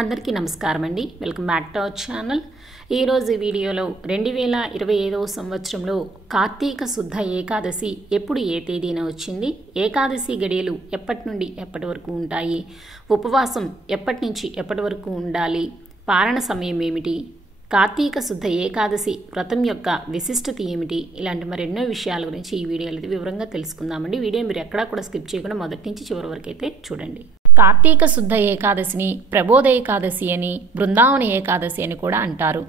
అందరికీ నమస్కారం అండి. Welcome back to our channel. ఈరోజు వీడియోలో 2025 సంవత్సరంలో కార్తీక శుద్ధ ఏకాదశి ఎప్పుడు ఏ తేదీన వచ్చింది, ఏకాదశి గడియలు ఎప్పటి నుండి ఎప్పటి వరకు ఉంటాయి, ఉపవాసం ఎప్పటి నుంచి ఎప్పటి వరకు ఉండాలి, పారణ సమయం ఏమిటి, కార్తీక శుద్ధ ఏకాదశి వ్రతం యొక్క విశిష్టత ఏమిటి, ఇలాంటి మరెన్నో విషయాల గురించి ఈ వీడియోలో వివరంగా తెలుసుకుందామండి. వీడియో మీరు ఎక్కడా కూడా స్కిప్ చేయకుండా మొదటి నుంచి చివరి వరకు అయితే చూడండి. కార్తీక శుద్ధ ఏకాదశిని ప్రబోధ ఏకాదశి అని, బృందావన ఏకాదశి అని కూడా అంటారు.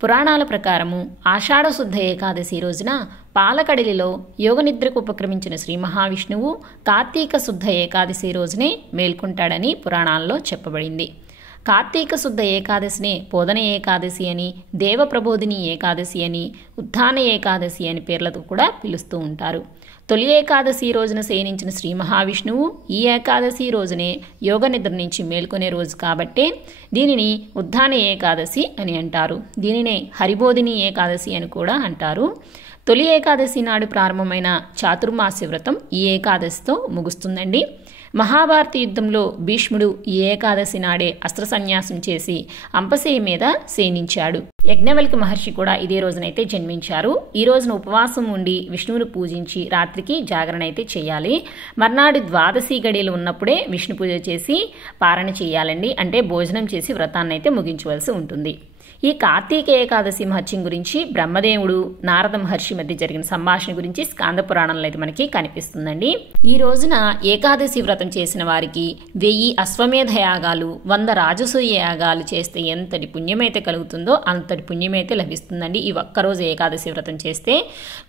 పురాణాల ప్రకారము ఆషాఢ శుద్ధ ఏకాదశి రోజున పాలకడలిలో యోగనిద్రకు ఉపక్రమించిన శ్రీ మహావిష్ణువు కార్తీక శుద్ధ ఏకాదశి రోజునే మేల్కొంటాడని పురాణాల్లో చెప్పబడింది. కార్తీక శుద్ధ ఏకాదశిని బోధన ఏకాదశి అని, దేవప్రబోధిని ఏకాదశి అని, ఉత్థాన ఏకాదశి అని పేర్లతో కూడా పిలుస్తూ ఉంటారు. తొలి ఏకాదశి రోజున శయనించిన శ్రీ మహావిష్ణువు ఈ ఏకాదశి రోజునే యోగ నిద్ర నుంచి మేల్కొనే రోజు కాబట్టే దీనిని ఉత్థాన ఏకాదశి అని అంటారు. దీనినే హరిబోధిని ఏకాదశి అని కూడా అంటారు. తొలి ఏకాదశి నాడు ప్రారంభమైన చాతుర్మాస్య వ్రతం ఈ ఏకాదశితో ముగుస్తుందండి. మహాభారత యుద్ధంలో భీష్ముడు ఈ ఏకాదశి నాడే అస్త్ర సన్యాసం చేసి అంపశయ్య మీద శయనించాడు. యజ్ఞవల్కి మహర్షి కూడా ఇదే రోజునైతే జన్మించారు. ఈ రోజున ఉపవాసం ఉండి విష్ణువును పూజించి రాత్రికి జాగరణ అయితే చేయాలి. మర్నాడు ద్వాదశి గడియలు ఉన్నప్పుడే విష్ణు పూజ చేసి పారణ చేయాలండి. అంటే భోజనం చేసి వ్రతాన్ని అయితే ముగించవలసి ఉంటుంది. ఈ కార్తీక ఏకాదశి మహత్యం గురించి బ్రహ్మదేవుడు నారద మహర్షి మధ్య జరిగిన సంభాషణ గురించి స్కాంద పురాణంలో అయితే మనకి కనిపిస్తుందండి. ఈ రోజున ఏకాదశి వ్రతం చేసిన వారికి 1000 అశ్వమేధ యాగాలు, 100 రాజసూయ యాగాలు చేస్తే ఎంతటి పుణ్యమైతే కలుగుతుందో అంతటి పుణ్యమైతే లభిస్తుందండి. ఈ ఒక్కరోజు ఏకాదశి వ్రతం చేస్తే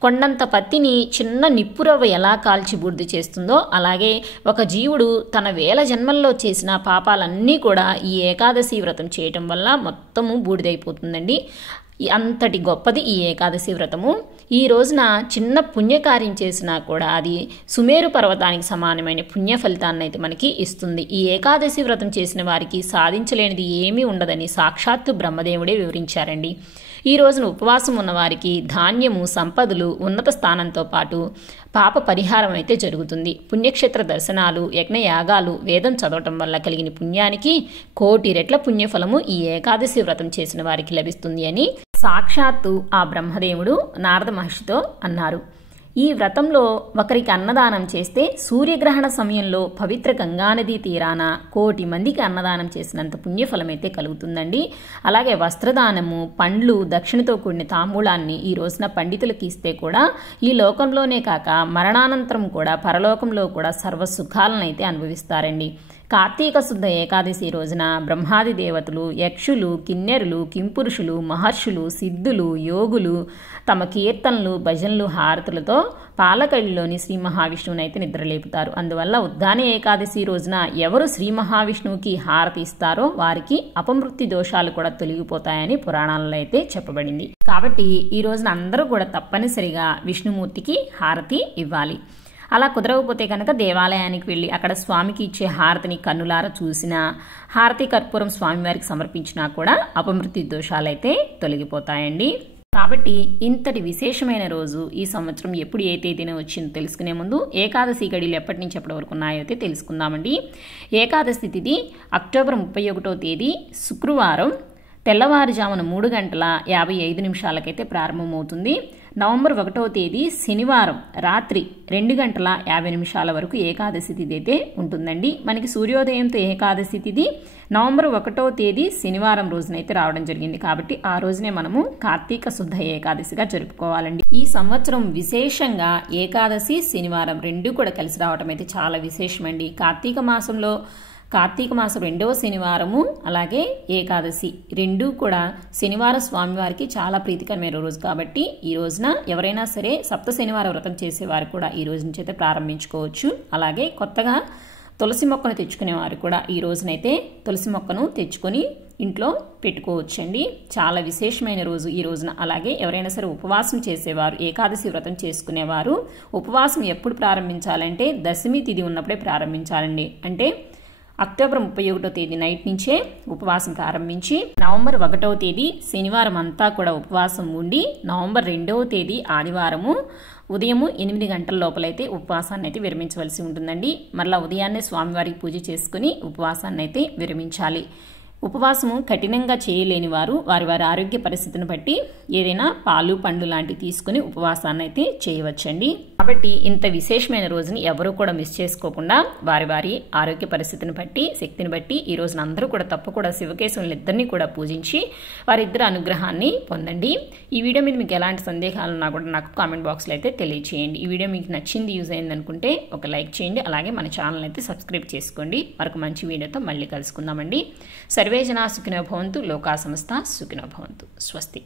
కొండంత పత్తిని చిన్న నిప్పురవ్వ ఎలా కాల్చి బూడిద చేస్తుందో అలాగే ఒక జీవుడు తన 1000 జన్మల్లో చేసిన పాపాలన్నీ కూడా ఈ ఏకాదశి వ్రతం చేయటం వల్ల మొత్తము బూడిదైపోతుందండి. అంతటి గొప్పది ఈ ఏకాదశి వ్రతము. ఈ రోజున చిన్న పుణ్యకార్యం చేసినా కూడా అది సుమేరు పర్వతానికి సమానమైన పుణ్య ఫలితాన్ని అయితే మనకి ఇస్తుంది. ఈ ఏకాదశి వ్రతం చేసిన వారికి సాధించలేనిది ఏమీ ఉండదని సాక్షాత్తు బ్రహ్మదేవుడే వివరించారండి. ఈ రోజున ఉపవాసం ఉన్నవారికి ధాన్యము, సంపదలు, ఉన్నత స్థానంతో పాటు పాప పరిహారం అయితే జరుగుతుంది. పుణ్యక్షేత్ర దర్శనాలు, యజ్ఞయాగాలు, వేదం చదవటం వల్ల కలిగిన పుణ్యానికి 1,000,000 రెట్ల పుణ్యఫలము ఈ ఏకాదశి వ్రతం చేసిన వారికి లభిస్తుంది అని సాక్షాత్తు ఆ బ్రహ్మదేవుడు నారద మహర్షితో అన్నారు. ఈ వ్రతంలో ఒకరికి అన్నదానం చేస్తే సూర్యగ్రహణ సమయంలో పవిత్ర గంగానదీ తీరాన 1,000,000 మందికి అన్నదానం చేసినంత పుణ్యఫలమైతే కలుగుతుందండి. అలాగే వస్త్రదానము, పండ్లు, దక్షిణతో కూడిన తాంబూలాన్ని ఈ రోజున పండితులకు ఇస్తే కూడా ఈ లోకంలోనే కాక మరణానంతరం కూడా పరలోకంలో కూడా సర్వసుఖాలను అయితే అనుభవిస్తారండి. కార్తీక శుద్ధ ఏకాదశి రోజున బ్రహ్మాది దేవతలు, యక్షులు, కిన్నెరులు, కింపురుషులు, మహర్షులు, సిద్ధులు, యోగులు తమ కీర్తనలు, భజనలు, హారతులతో పాలకళ్ళలోని శ్రీ మహావిష్ణువుని అయితే నిద్రలేపుతారు. అందువల్ల ఉద్దాన ఏకాదశి రోజున ఎవరు శ్రీ మహావిష్ణువుకి హారతి ఇస్తారో వారికి అపమృత్యు దోషాలు కూడా తొలగిపోతాయని పురాణాలలో అయితే చెప్పబడింది. కాబట్టి ఈ రోజున అందరూ కూడా తప్పనిసరిగా విష్ణుమూర్తికి హారతి ఇవ్వాలి. అలా కుదరకపోతే కనుక దేవాలయానికి వెళ్ళి అక్కడ స్వామికి ఇచ్చే హారతిని కన్నులారా చూసినా, హారతి కర్పూరం స్వామివారికి సమర్పించినా కూడా అపమృత్యు దోషాలైతే తొలగిపోతాయండి. కాబట్టి ఇంతటి విశేషమైన రోజు ఈ సంవత్సరం ఎప్పుడు ఏ తేదీన వచ్చిందో తెలుసుకునే ముందు ఏకాదశి గడియలు ఎప్పటి నుంచి ఎప్పటి వరకు ఉన్నాయో అయితే తెలుసుకుందామండి. ఏకాదశి తిథి అక్టోబర్ 31వ తేదీ శుక్రవారం తెల్లవారుజామున 3:55 ప్రారంభమవుతుంది. నవంబర్ 1వ తేదీ శనివారం రాత్రి 2:50 వరకు ఏకాదశి తిథి అయితే ఉంటుందండి. మనకి సూర్యోదయంతో ఏకాదశి తిథి నవంబర్ 1వ తేదీ శనివారం రోజునైతే రావడం జరిగింది. కాబట్టి ఆ రోజునే మనము కార్తీక శుద్ధ ఏకాదశిగా జరుపుకోవాలండి. ఈ సంవత్సరం విశేషంగా ఏకాదశి, శనివారం రెండు కూడా కలిసి రావడం అయితే చాలా విశేషమండి. కార్తీక మాసం 2వ శనివారము అలాగే ఏకాదశి రెండూ కూడా శనివారం స్వామివారికి చాలా ప్రీతికరమైన రోజు కాబట్టి ఈ రోజున ఎవరైనా సరే సప్త శనివార వ్రతం చేసేవారు కూడా ఈ రోజు నుంచి అయితే ప్రారంభించుకోవచ్చు. అలాగే కొత్తగా తులసి మొక్కను తెచ్చుకునేవారు కూడా ఈ రోజునైతే తులసి మొక్కను తెచ్చుకొని ఇంట్లో పెట్టుకోవచ్చండి. చాలా విశేషమైన రోజు ఈ రోజున. అలాగే ఎవరైనా సరే ఉపవాసం చేసేవారు, ఏకాదశి వ్రతం చేసుకునేవారు ఉపవాసం ఎప్పుడు ప్రారంభించాలంటే దశమి తిథి ఉన్నప్పుడే ప్రారంభించాలండి. అంటే అక్టోబర్ 31వ తేదీ నైట్ నుంచే ఉపవాసం ప్రారంభించి నవంబర్ 1వ తేదీ శనివారం అంతా కూడా ఉపవాసం ఉండి నవంబర్ 2వ తేదీ ఆదివారము ఉదయం 8 గంటల లోపలైతే ఉపవాసాన్ని అయితే విరమించవలసి ఉంటుందండి. మరలా ఉదయాన్నే స్వామివారికి పూజ చేసుకుని ఉపవాసాన్ని అయితే విరమించాలి. ఉపవాసము కఠినంగా చేయలేని వారు వారి వారి ఆరోగ్య పరిస్థితిని బట్టి ఏదైనా పాలు పండ్లు లాంటివి తీసుకుని ఉపవాసాన్ని అయితే చేయవచ్చండి. కాబట్టి ఇంత విశేషమైన రోజుని ఎవరూ కూడా మిస్ చేసుకోకుండా వారి వారి ఆరోగ్య పరిస్థితిని బట్టి శక్తిని బట్టి ఈ రోజున అందరూ కూడా తప్పకుండా శివకేశవులు ఇద్దరిని కూడా పూజించి వారిద్దరి అనుగ్రహాన్ని పొందండి. ఈ వీడియో మీద మీకు ఎలాంటి సందేహాలు ఉన్నా కూడా నాకు కామెంట్ బాక్స్లో అయితే తెలియచేయండి. ఈ వీడియో మీకు నచ్చింది, యూజ్ అయింది అనుకుంటే ఒక లైక్ చేయండి. అలాగే మన ఛానల్ అయితే సబ్స్క్రైబ్ చేసుకోండి. మరొక మంచి వీడియోతో మళ్ళీ కలుసుకుందామండి. సర్వే జనా సుఖినో భవంతు, లోకా సమస్తా సుఖినో భవంతు. స్వస్తి.